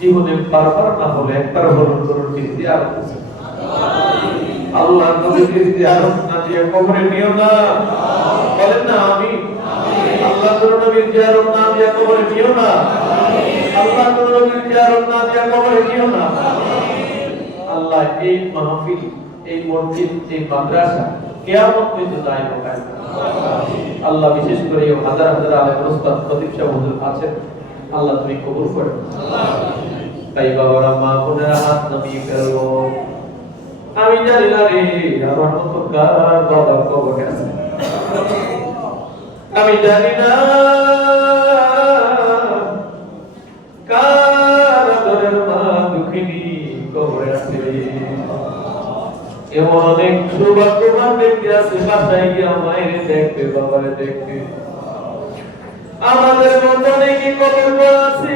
জীবনে বারবার না হলে একবার হলুন করুন করছেন। আল্লাহ না দিয়ে কবরে নিও না। বলেন না আমি আল্লাহ বিশেষ করে হাজার হাজার আলেম ওস্তাদ, খতিব সাহেব আছেন। আল্লাহ তুমি কবুল করো। তাই বাবারা, মা বোনেরা, হাত নামিয়ে ফেলব আমি জানি না রে, আমার মতো কার বাবা কবরে আছে? আমি জানি না এমন অনেক সৌভাগ্যবান ব্যক্তি আছে, বাসায় গিয়ে মায়ের দেখবে, বাবারে দেখবে। আমাদের মতো অনেকে কবর আছে।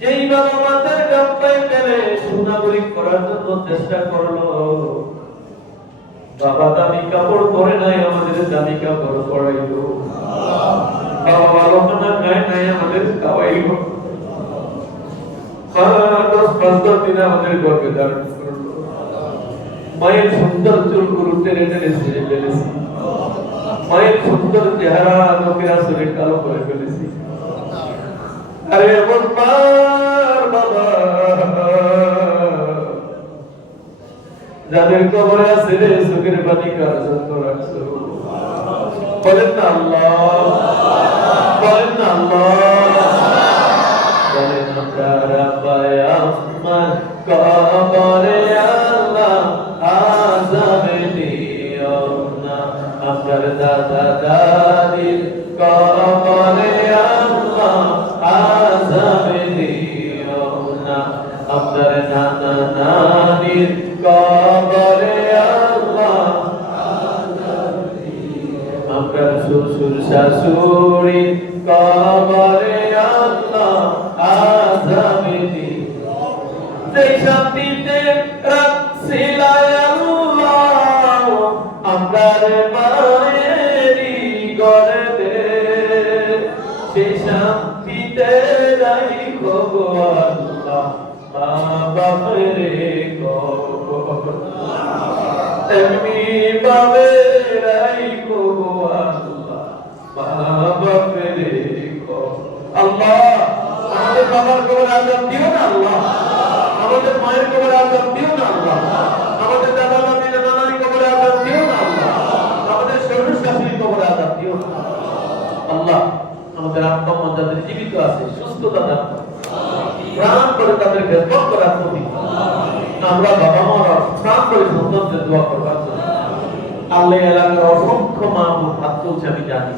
যেই বাবা মাতার গাপ্পায় পেলে সুনাগরিক করার জন্য চেষ্টা করল। বাবা দামি কাপড় পরে নাই, আমাদের দামি কাপড় পরাইলো। বাবা ভালো খানা খায় নাই, আমাদের খাওয়াইলো। আমাদের মায়ের সুন্দর চুলগুলো টেনে সুন্দর চেহারা লোকের আসলে কালো করে ফেলেছি। আরে বাবা। যাদের কবরে আছে রে, চোখের পানি কার রাখছো? বলেন না আল্লাহ। বলেন না আল্লাহ। বলেন তারা কবরে দাদা দাদির কবরে আল্লাহ আজাবে দিও না। আমার নানা নানির কবরে আল্লাহ আজাবে দিও শান্তিতে গড়েতে সেই শান্তিতে কবর আল্লাহ আমাদের মায়ের কবর আজাব দিও না আল্লাহ আমাদের দাদা দাদি নানা নানি কবর আজাব দিও না আল্লাহ আমাদের শ্বশুর শাশুড়ি কবর আজাব দিও না আল্লাহ আব্বা যাদের জীবিত আছে, সুস্থতা দান প্রাণ করে তাদের খেদমত করার প্রতি আমরা বাবা মারা প্রাণ করে সন্তানদের দোয়া করবার আল্লাহ এলাকার অসংখ্য মামুন হাত তুলছে, আমি জানি।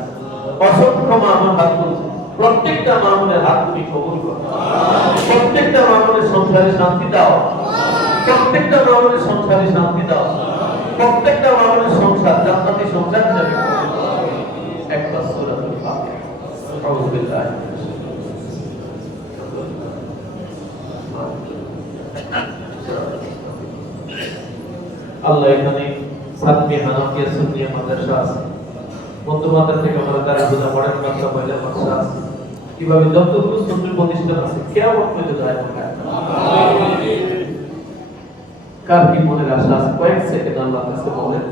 অসংখ্য মামুন হাত তুলছে। প্রত্যেকটা মামুনের হাত তুমি কবুল করো। প্রত্যেকটা মামুনের সংসারে শান্তি দাও। প্রত্যেকটা মামুনের সংসারে শান্তি দাও। প্রত্যেকটা মামুনের সংসার, জান্নাতি সংসার করো। একবার সূরাতুল ফাতিহা। বিল্লাহি মিনাশ আল্লাহ এখানে সাতমি হানাফিয়া সুন্নিয়া মাদ্রাসা আছে বন্ধুবান্ধব থেকে আমরা তারা বোঝা পড়েন মাদ্রাসা মহিলা মাদ্রাসা আছে কীভাবে যতগুলো সুন্নি প্রতিষ্ঠান আছে কেমন পর্যন্ত যায় কার কি মনের আশা আছে কয়েক সেকেন্ড আল্লাহ কাছে বলেন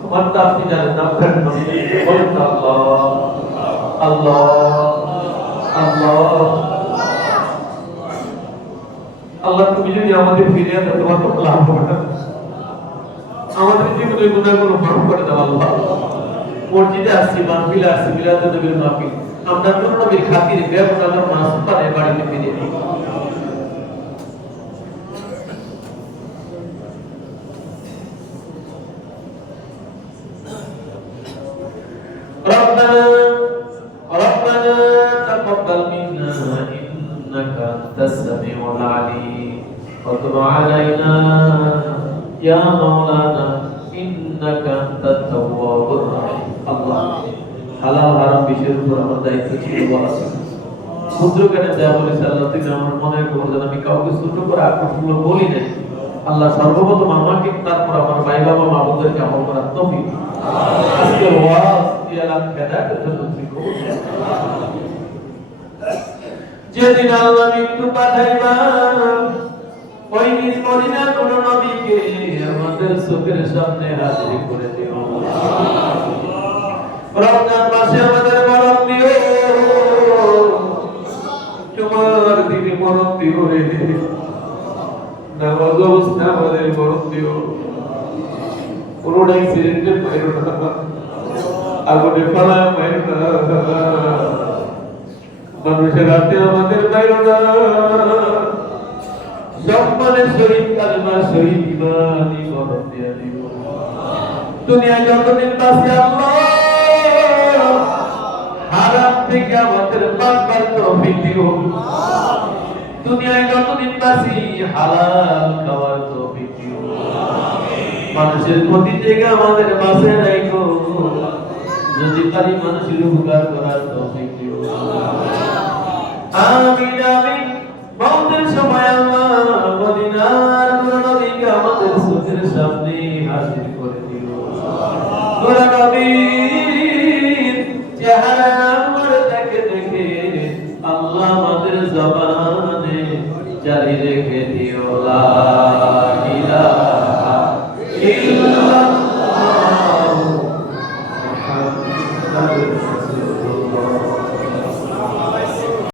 তোমার তো আপনি জানেন না আপনার বলেন আল্লাহ আল্লাহ আল্লাহ। আল্লাহ, তুমি যদি আমাদের ফিরিয়ে দাও, তোমার তো লাভ হবে না। আমাদের জীবনে গুণাগুলো মাফ করে দাও, আল্লাহ। মসজিদে আসছি, মাহফিলে আসছি মিলাদ নবীর মাহফিল। আমরা কোনো নবীর খাতিরে বেগুনাগার মাসুম পারে বাড়িতে ফিরে দিই وتب علينا يا مولانا إنك أنت التواب الرحيم الله হালাল হারাম বিষয়ের উপর আমার দায়িত্ব ছিল বলা ছিল ক্ষুদ্র জ্ঞানে দেয়া বলেছে আল্লাহ তুমি আমার মনের খবর দেন আমি কাউকে ছোট করে আকর্ষণ বলি নাই আল্লাহ সর্বপ্রথম আমাকে তারপর আমার ভাই বাবা মা বোনদেরকে আমল করার তৌফিক দিন। আজকে ওয়াজ ইয়ালাম খেদা জন্য তুমি কবুল করো। যেদিন আল্লাহ মৃত্যু পাঠাইবা ওই দিন মদিনা কোন নবীকে আমাদের চোখের সামনে হাজির করে দিও। রমজান মাসে আমাদের মরণ দিও। তোমার দিনে মরণ দিও রে। নামাজ অবস্থা আমাদের মরণ দিও। কোনো অ্যাক্সিডেন্টে পাইরো না। আগুনে ফালা পাইরো না। মানুষের হাতে আমাদের পাইরো না। সম্মানের সহিত কালমা শহীদ ইমানি মরণ দিয়া দিব। দুনিয়া যতদিন বাঁচে আল্লাহ, হারাম থেকে আমাদের বাঁচবার তৌফিক দিও দুনিয়ায় যতদিন বাঁচি, হালাল খাওয়ার তৌফিক দিও মানুষের ক্ষতি থেকে আমাদের বাঁচে রাখো যদি পারি মানুষের উপকার করার তৌফিক দিও আমিন আমিন। মৌতের সময় আল্লাহ মদিনার আমাদের চোখের সামনে হাজির করে দিল। দেখে জবানে জারি রেখে দিও, লা ইলাহা